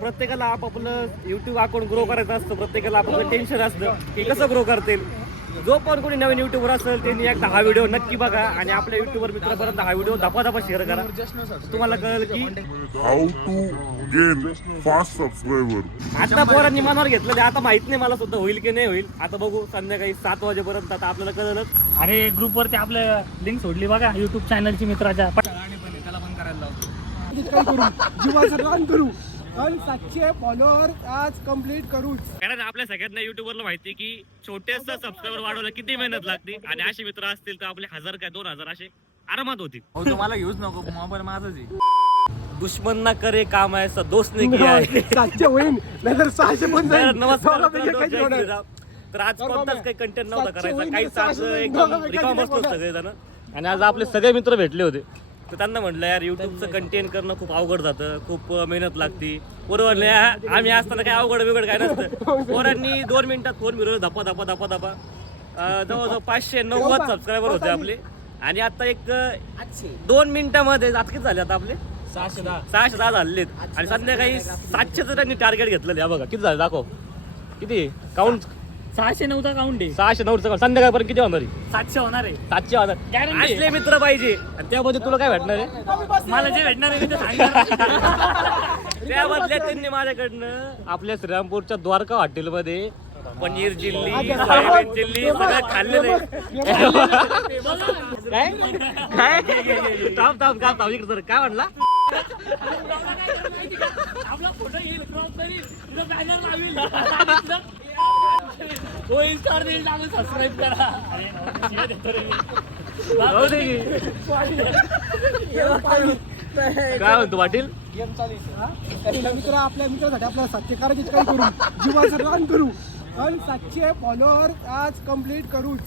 प्रत्येकाला आपापलं YouTube account grow करायचं असतं, प्रत्येकाला आपापलं टेन्शन असतं की कसं ग्रो करतील. जो पण कोणी नवीन युट्यूबर असेल त्यांनी एकदा हा व्हिडिओ नक्की बघा आणि आपल्या युट्यूबर मित्रापर्यंत हा व्हिडिओ धपा शेअर करा. तुम्हाला कळेल की how to gain fast subscriber. आता पोरांनी मनावर घेतलं, आता माहित नाही मला सुद्धा होईल की नाही होईल. आता बघू संध्याकाळी 7 वाजेपर्यंत आता आपल्याला कळलंच. अरे ग्रुपवरती आपलं लिंक सोडली बघा युट्यूब चॅनलची मित्राच्या. त्याला पण करायला लावतो. जीवाचं रान करू आणि 700 फॉलोअर आज कंप्लीट करू. कारण आपल्या सगळ्यांना युट्यूबरला माहिती की छोटेसं सबस्क्रायबर वाढवलं किती मेहनत लागते आणि असे मित्र असतील तर आपले 1000 काय 2000 असे आरामात होतील. हो तुम्हाला घेऊच नको, मोबाईल माझाच आहे. दुश्मन ना करे काम ऐसा दोस्त ने किया है. 700 होईल नाहीतर 600 पण जाईल. नमस्कार दोघांपैकी काही मित्रांनो, होणार. जय श्रीराम. तर आज कोणताच काही कंटेंट नव्हता 700 करायचा, होईल, काही 600 होईल, एकदम दोघांपैकी रिकाम काही बसलो होणार. सगळेजण. आणि आज आपले सगळे मित्र भेटले होते तर त्यांना म्हटलं यार युट्यूबचं कंटेंट करणं खूप अवघड जातं, खूप मेहनत लागते. बरोबर नाही, आम्ही असताना काय अवघड बिघड काय नसतं. पोरांनी 2 मिनिटात फोन मिळवलं धपा जवळजवळ 590 सबस्क्रायबर होते आपले. आणि आता एक 2 मिनिटामध्ये आता किती झाले आता आपले 610 झालेत. आणि संध्याकाळी 700चं त्यांनी टार्गेट घेतलेलं. बघा किती झाले दाखव, किती काउंट 609चा काउंट आहे. 609चं संध्याकाळपर्यंत किती होणार आहे? 700 होणार आहे 700 होणार. Guarantee. असले मित्र पाहिजे. आणि त्यामध्ये तुला काय भेटणार आहे? मला जे भेटणार आहे ते सांगणार. त्या बदल्यात त्यांनी माझ्याकडनं आपल्या श्रीरामपूरच्या द्वारका हॉटेलमध्ये पनीर चिल्ली, सोयाबीन चिल्ली सगळं खाल्लेलं आहे. काय काय थांब इकडे सर काय म्हणला? आपला फोटो येईल क्रॉप करील, तुझं बॅनर लावेल. तो इन्स्टावर देईल, टाकून सबस्क्राईब करा. अरे देतो रे मी. जाऊ दे की. काय म्हणतो पाटील? मित्र आपल्या मित्रासाठी आपल्याला 700 करायचे काही करू. जीवाचं रान करू आणि 700 फॉलोअर आज कंप्लीट करूच.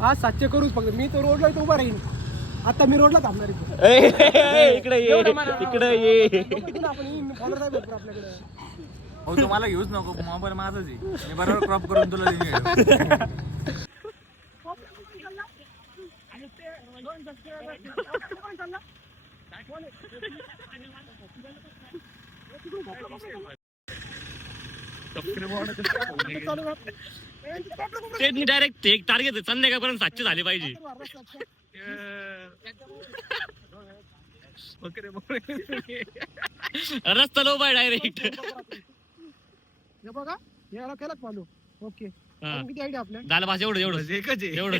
आज 700 करूच. फक्त मी तर रोडला उभा राहीन. आता मी रोडला थांबणार आहे. इकडे ये, इकडे ये. आपण फॉलोअर आहे भरपूर आपल्याकडे. हो तुम्हाला घेऊच नको, मोबाईल माझाच आहे. मी बरोबर क्रॉप करून तुला देईन. त्यांनी डायरेक्ट एक टार्गेट संध्याकाळपर्यंत 700 झाले पाहिजे. रस्ता लो बाय डायरेक्ट. हे बघा याला केला फॉलो. ओके किती आयडिया आपल्या झालं भाषा एवढं एकच आहे. एवढं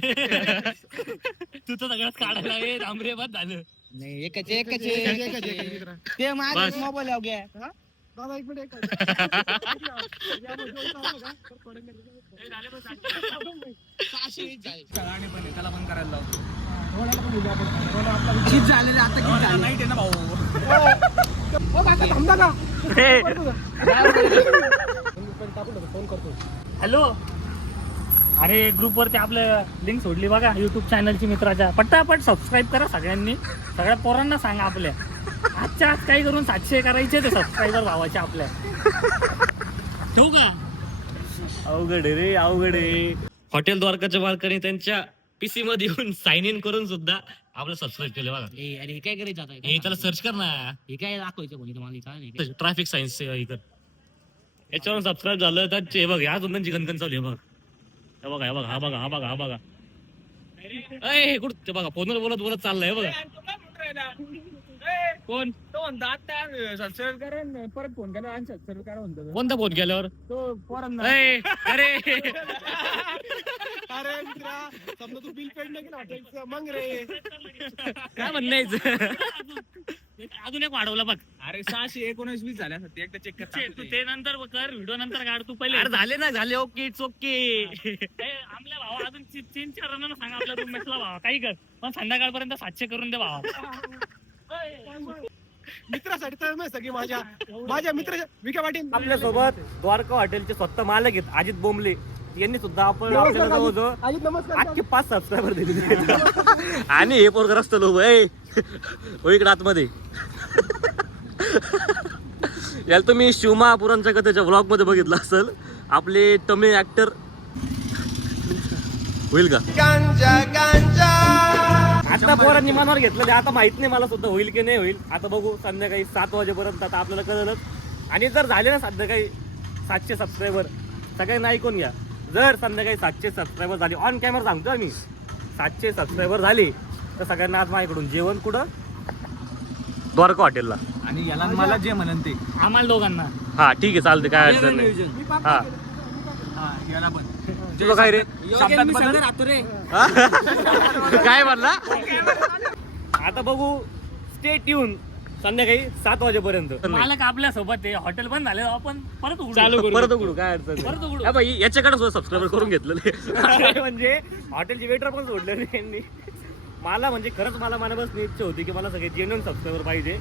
तू तर सगळ्यात काढायला आहे. आमरे बाद झालं. नाही एकच ते बस. मोबाईल लाव घ्या. दादा एक मिनिट त्याला पण करायला लावतो. किती झाले आता किती झाले नाईट आहे ना भाऊ. थांबता का फोन करतो. हॅलो. अरे ग्रुपवरती आपलं लिंक सोडली बघा युट्यूब चॅनलची मित्राच्या. पटापट सबस्क्राईब करा सगळ्यांनी. सगळ्या पोरांना सांगा आपल्या. आजच्या आज काही करून 700 करायचे ते सबस्क्रायबर भावाचे आपल्या. ठेवू का? अवघड आहे रे, अवघड आहे. हॉटेल द्वारकाच्या मालकाने त्यांच्या पीसी मध्ये येऊन साइन इन करून सुद्धा आपलं सबस्क्राईब केलं बघा. अरे हे काय करायचं आता? हे त्याला सर्च कर ना, हे काय दाखवायचं कोणी तुम्हाला? ट्रॅफिक सायन्स इथं याच्यावर सबस्क्राईब झालं तर हे बघ ह्या दोघांची गणगण चालू आहे. बघ हे बघा, हा बघा, हा बघा, हा बघा. अय कुठं ते बघा फोनवर बोलत बोलत चाललंय बघा. कोण तो म्हणतो आता सबस्क्राईब करा, परत फोन करा आणि सबस्क्राईब करा म्हणतो. कोणता फोन केल्यावर? तो पोरांना अरे अरे मित्रा समजा तू बिल पेड नाही केलं हॉटेलचं मग रे काय म्हणायचं? अजून एक वाढवला बघ. अरे 619 झाल्यासाठी एकदा चेक कर. तू ते नंतर कर, व्हिडिओ नंतर काढ तू पहिले. अरे झाले ना, झाले. Okay it's okay. आमल्या भावा अजून 3-4 रनांना सांगा आपल्या रूममेटला भावा काही कर, पण संध्याकाळपर्यंत 700 करून दे भावा. मित्रासाठी तर मी सगळी माझ्या मित्राच्या विखे पाटील आपल्या सोबत द्वारका हॉटेलचे स्वतः मालक आहेत अजित बोंबले. यांनी सुद्धा आपण आपल्याला जवळजवळ अजित नमस्कार. अख्खे 5 सबस्क्रायबर दिले. आणि हे पोरग रस्त लोक इकडे आतमध्ये याला तुम्ही शिवमहापुरांच्या कथेच्या व्लॉग मध्ये बघितलं असेल. आपले तमिळ ऍक्टर होईल का? आता पोरांनी मनावर घेतलं, आता माहित नाही मला सुद्धा होईल की नाही होईल. आता बघू संध्याकाळी 7 वाजेपर्यंत आता आपल्याला कळलंच. आणि जर झाले ना संध्याकाळी 700 सबस्क्रायबर, सगळ्यांना ऐकून घ्या, जर संध्याकाळी 700 सबस्क्रायबर झाले, ऑन कॅमेरा सांगतो मी, 700 सबस्क्रायबर झाले तर सगळ्यांना आज माझ्याकडून जेवण कुठं, द्वारका हॉटेलला. आणि याला मला जे म्हणन ते आम्हाला दोघांना हा ठीक आहे, चालते, काय अडचण नाही. मी पाप हा हा याला पण तुझं काय रे, शब्दात बदल. काय म्हणला. आता बघू, स्टे ट्यून संध्याकाळी 7 वाजेपर्यंत. मालक आपल्या सोबत आहे, हॉटेल बंद झाले आपण परत उघडू. चालू करू, परत उघडू, काय अडचण परत उघडू. नाही. बाई याच्याकडे सुद्धा सबस्क्राईबर करून घेतलेले म्हणजे हॉटेलचे वेटर पण सोडले नाही यांनी. मला म्हणजे खरंच मला मनापासून इच्छा होती की मला सगळे जेन्युइन सबस्क्रायबर पाहिजे,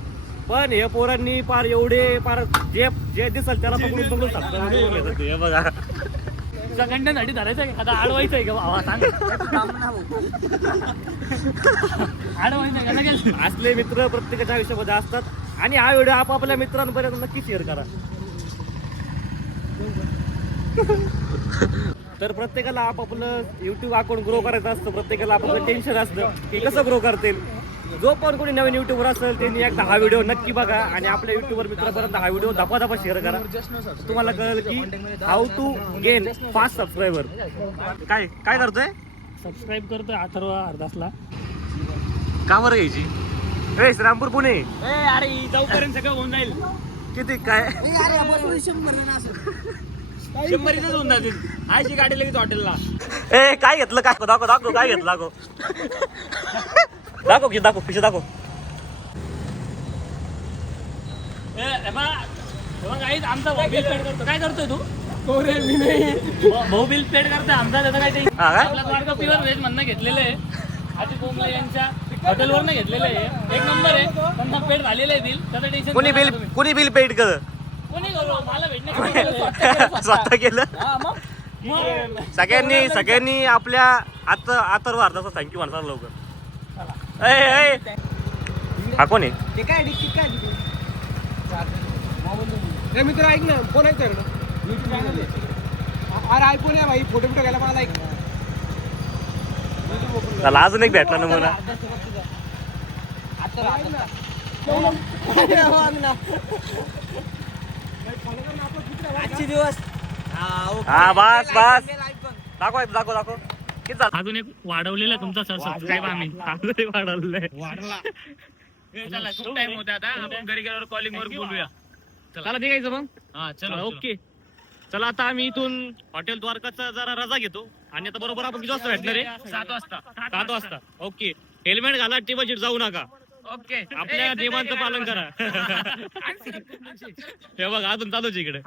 पण हे पोरांनी पार एवढे पार जे जे दिसल त्याला पकडून पकडून सबस्क्रायबर करून घेतात. हे बघा, तुझा कंटेंट साठी धरायचं आहे, आता अडवायचं आहे का भावा, सांग. अडवायचं आहे का लगेच? असले मित्र प्रत्येकाच्या आयुष्यामध्ये असतात आणि हा व्हिडिओ आपापल्या मित्रांपर्यंत नक्की शेअर करा. तर प्रत्येकाला आपापलं युट्यूब अकाउंट ग्रो करायचं असतं, प्रत्येकाला आपापलं टेन्शन असतं की कसं ग्रो करतील. जो पण कोणी नवीन युट्यूबर असेल त्यांनी एकदा हा व्हिडिओ नक्की बघा आणि आपल्या युट्यूबर मित्रापर्यंत हा व्हिडिओ धपा शेअर करा. तुम्हाला कळेल की how to gain fast subscriber. काय काय करतोय, सबस्क्राईब करतोय अथर्व अर्धासला. का बरं घ्यायची. ए श्रीरामपूर पुणे अरे जाऊपर्यंत सगळं होऊन जाईल. किती काय 100 होऊन जातील. आयची गाडी लगेच हॉटेलला. ए काय घेतलं, काय दाखव दाखव, काय घेतलं दाखव दाखव की दाखव, पिशे दाखव. आमचा भाऊ बिल पेड करतो. काय करतोय तू? मी नाही. भाऊ बिल पेड करतोय आमचा, त्याचं काय ते हा काय? आपला द्वारका प्युअर व्हेज म्हणणं घेतलेलं आहे. आधी बोंबले यांच्या हॉटेलवरनं घेतलेलं आहे. एक नंबर आहे, त्यांना पेड झालेलं आहे बिल, त्याचं टेन्शन. कोणी बिल पेड कर कोणी करू, मला भेटणे स्वतः केलं. सगळ्यांनी आपल्या अथर्व अर्धाचा थँक्यू म्हणतात लवकर. हा कोण आहे. ते काय डिस्ट्रिक्ट काय तिथे? हे मित्र ऐक ना, फोन ऐक तर युट्यूब चॅनल आहे. अरे ऐकून या भाई, फोटो बिटो घ्यायला मला ऐक. त्याला अजून एक भेटला ना मला. हा बस बस, दाखव दाखव किती झालं. अजून एक वाढवलेला तुमचा सर सबस्क्राईब आम्ही वाढवलंय. चला खूप टाइम होता, आता आपण घरी गेल्यावर कॉलिंग वर बोलूया. चला निघायचं मग. हा चला ओके, चला आता आम्ही इथून हॉटेल द्वारकाचा जरा रजा घेतो आणि आता बरोबर आपण किती वाजता भेटणार आहे. 7 वाजता. 7 वाजता. ओके, हेल्मेट घाला, टिबल जाऊ नका, ओके. आपल्या नियमांचं पालन करा. हे बघ अजून चालूच इकडे.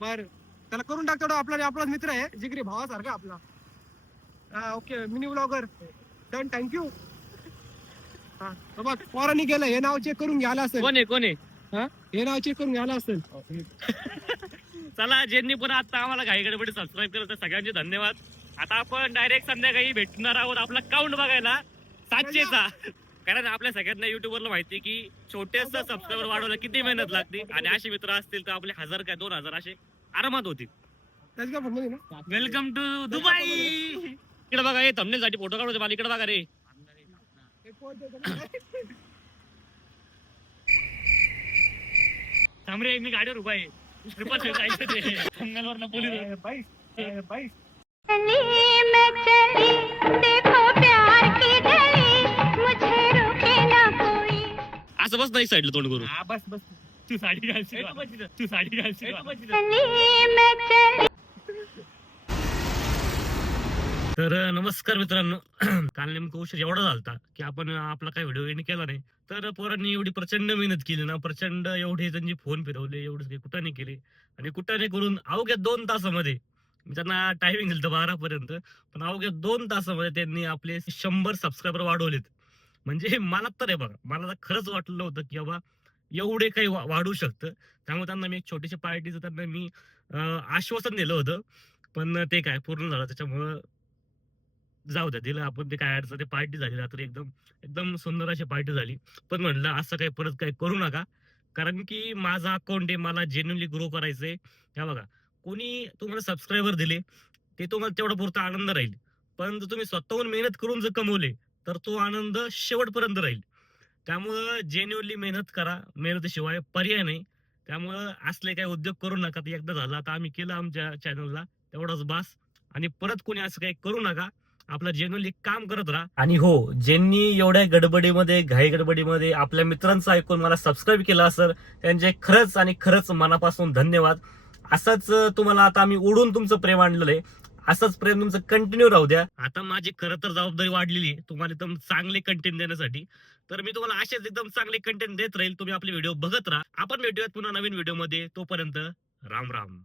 बर त्याला करून टाक तेवढं. आपलाच मित्र आहे, जिगरी भावासारखा आपला. हा okay, mini blogger done, thank you. हा बघ, पोरांनी गेलं, हे नाव चेक करून घ्यायला असेल. कोण आहे. हा हे नाव चेक करून घ्यायला असेल. चला, ज्यांनी पण आता आम्हाला घाई गडबडी सबस्क्राईब केलं तर सगळ्यांचे धन्यवाद. आता आपण डायरेक्ट संध्याकाळी भेटणार आहोत आपला काउंट बघायला 700चा. कारण आपल्या सगळ्यांना युट्यूबरला माहिती की छोटेस सबस्क्रायबर वाढवायला किती मेहनत लागते आणि असे मित्र असतील तर आपले 1000 काय 2000 असे आरामात होतील. त्याच काय म्हणतो ना. Welcome to Dubai. इकडे बघा, हे thumbnail साठी फोटो काढू दे मला. इकडे बघा रे. थांब रे, मी गाडीवर उभा आहे. जंगलवरनं पोलीस. चली मैं चली, देखो प्यार की गली, मुझे रोके ना कोई. असं बस नाही साईडला तोंड करून. हा बस बस, तू साडी घालशील, तू साडी घालशील. चली मैं चली. तर नमस्कार मित्रांनो. काल नेमकं उशीर एवढा झालता की आपण आपला काही व्हिडिओ एंड केला नाही. तर पोरांनी एवढी प्रचंड मेहनत केली ना, प्रचंड एवढे त्यांनी फोन फिरवले, एवढे काही कुठाने केले आणि कुठाने करून अवघ्या 2 तासामध्ये, मी त्यांना टायमिंग दिलं 12 पर्यंत, पण अवघ्या 2 तासामध्ये त्यांनी आपले 100 सबस्क्रायबर वाढवलेत. म्हणजे मला तर आहे बघा, मला तर खरंच वाटलं नव्हतं की बाबा एवढे काही वाढू शकतं. त्यामुळे त्यांना मी एक छोटीशी पार्टीचं त्यांना मी आश्वासन दिलं होतं, पण ते काय पूर्ण झालं. त्याच्यामुळं जाऊ द्या, दिलं आपण. ते काय अडचण, ते पार्टी झाली रात्री, एकदम एकदम सुंदर अशी पार्टी झाली. पण म्हणलं असं काही परत काही करू नका, कारण की माझा अकाउंट आहे, मला जेन्युअनली ग्रो करायचंय. त्या बघा, कोणी तुम्हाला सबस्क्रायबर दिले ते तुम्हाला तेवढा पुरता आनंद राहील, पण जर तुम्ही स्वतःहून मेहनत करून जर कमवले तर तो आनंद शेवटपर्यंत राहील. त्यामुळं जेन्युअनली मेहनत करा, मेहनतीशिवाय पर्याय नाही. त्यामुळं असले काही उद्योग करू नका. ते एकदा झाला तर आम्ही केलं आमच्या चॅनलला, तेवढाच बास. आणि परत कोणी असं काही करू नका. आपलं जेन्युअली काम करत राहा. आणि हो, ज्यांनी एवढ्या गडबडीमध्ये घाई गडबडीमध्ये आपल्या मित्रांचं ऐकून मला सबस्क्राईब केलं असेल, त्यांचे खरंच आणि खरंच मनापासून धन्यवाद. असंच तुम्हाला आता आम्ही उडून तुमचं प्रेम आणलेलं आहे. असंच प्रेम तुमचं कंटिन्यू राहू द्या. आता माझी खरं तर जबाबदारी वाढलेली आहे तुम्हाला एकदम चांगले कंटेंट देण्यासाठी. तर मी तुम्हाला असेच एकदम चांगले कंटेंट देत राहील. तुम्ही आपले व्हिडिओ बघत राहा. आपण भेटूयात पुन्हा नवीन व्हिडिओ मध्ये. तोपर्यंत राम राम.